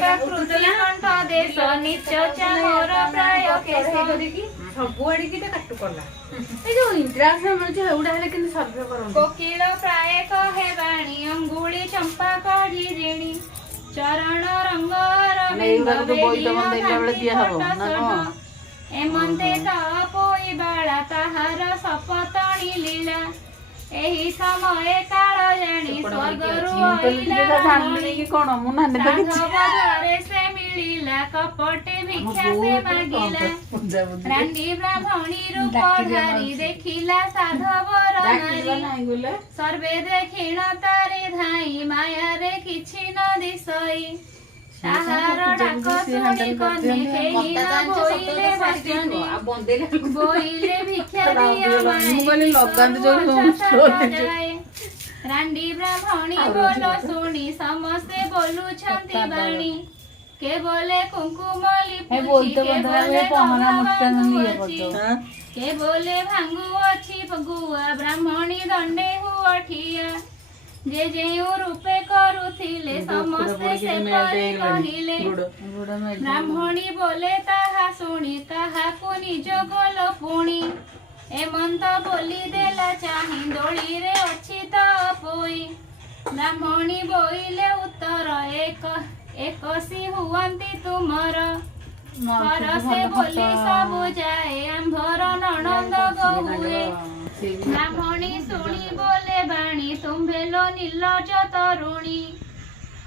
कृति कंठ देश निचचा मोर प्राय केश सबुआड़ी की काटू कला ए जो इंद्रासन मिलुछ एउडा हेले किन सर्वे करन कोकिल प्राय कहे बाणी अंगुली चंपा कढ़ी ऋणी चरण रंग एमंते तपोई बाला ताहार सपतणी लीला एही समय काल जानी स्वर्गरु आइला से मिलिला कपटे भिक्षा से मागिला रानी ब्राह्मणी रूप धारी देखिला साधवर नारी सर्वे देखिण तारे धाई माया रे किछि न दिसई ताहार डाक सुनी कने केही न बोइले बचनी बोइले भिक्षा दिया माई रांडी ब्राह्मणी बोलो सुनी समस्ते बोलु छंती बाणी के बोले कुंकुम लिपुची के बोले के बोले भांगु अछि गुआ ब्राह्मणी दंडे हुअठिया जे जेउ रूपे करुथिले समस्ते से परि कहिले ब्राह्मणी बोले ताहा सुनी ताहाकु निज गोल पुणी एमंत बोली देला चाहि दोली रे अछि त पोई ब्राह्मणी बोइले उत्तर एकसी हुअंती तुमर घर से बोली सबु जाए आंभर ननंद गहुए ब्राह्मणी सुनी बोले बाणी तुम्भेलो निर्लज तरुणी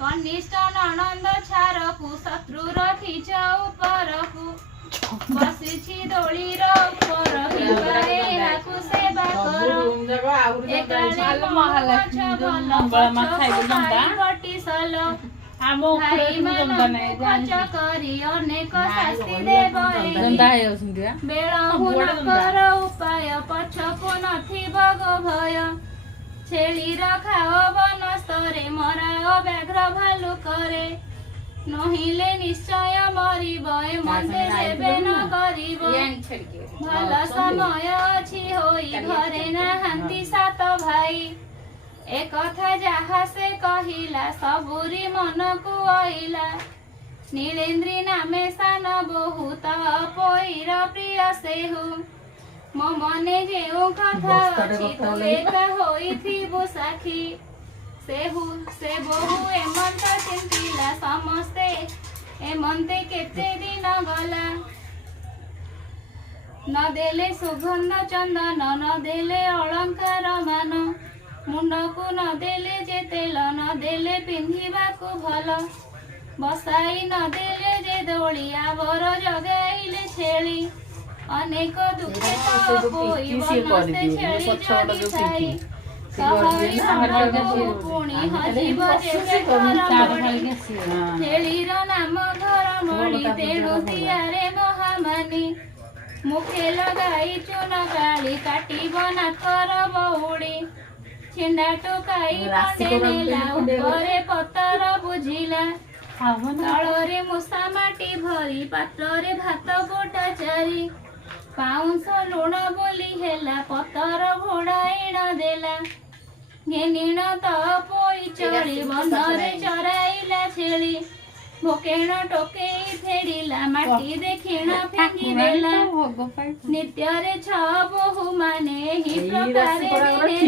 कनिष्ठ ननंद छारकु शत्रु रखिछ उपरकु बसिछि दोलीर उपर एहाकु सेवा कर एकाले महालक्ष्मी मंगल मा खाइबो दंता कटिसल आमो खर्च करी अनेक शास्ति देव बेल कर उपाय पछको नथिब गो भय छेलीर खाओ बनस्तरे मराओ व्याघ्र भालु करे नहिले निश्चय मरिब एमंते जेबे न करिब भल समय अछि होई घरे नाहांती सात भाई ए कथा जहा से कहिला सबुरी मन को आइला नीलेन्द्री नामे सान बहुत पोईर प्रिय सेहु मो मने जेउ कथा अछि तू एका होइथिबु साखी सेहु से बहु एमंत चिंतिला समस्ते एमंते केते दिन गला न देले सुगंध चंदन न देले अलंकार मान मुंडकु न देले जे तेल न देले पिंधिबाकु भल बसाई न देले जे दोली आवर जगाइले छेली अनेक दुखे तो होई बनस्ते छेली जगी थाई कहरी समरगु पुणी हजिब जेबे घर छेलीर नाम घर मणि तेणु तियारे महामानी मुखे लगाई चुन गाली काटिब नाकर बौड़ी छिंडा टोकाई पांडे नेला ऊपरे पतर बुझिला तଳରେ मुसा माटी भरी पात्रे भात गोटा चारी पाउंस लुण बोली हेला पतर घोड़ाइण देला घेनिण त पोई चढ़ी बनरे चराइला छेली भोकेण टोकेई फेडिला माटी देखिण फेंगी देला नित्ୟରେ छ बहु माने ही प्रकारे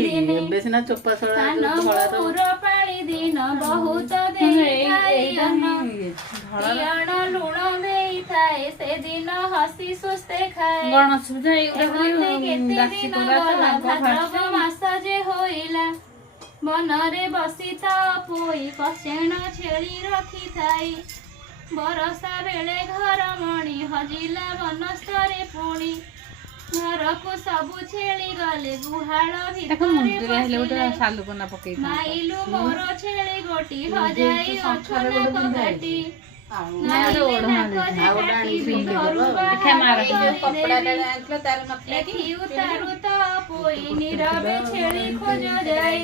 दिने दिने सान बहुर पाଳି दिन बहुत देखाई अन्न लुण देइଥାଏ से दिन हसी सुस्ते खाए गणेश पूजा केते दिन गला भाद्रव मास जे होइला बनरे बसिता पोई कसेण छेली रखी थाई बरसा बेले घर मणि हजिला बनस्तरे पुणी घर को सबु छेली गले गुहाल भितरे माइलु मोर छेली गोटी हजाई अछना कगाटी पोई नीरवे छेली खोज जाई।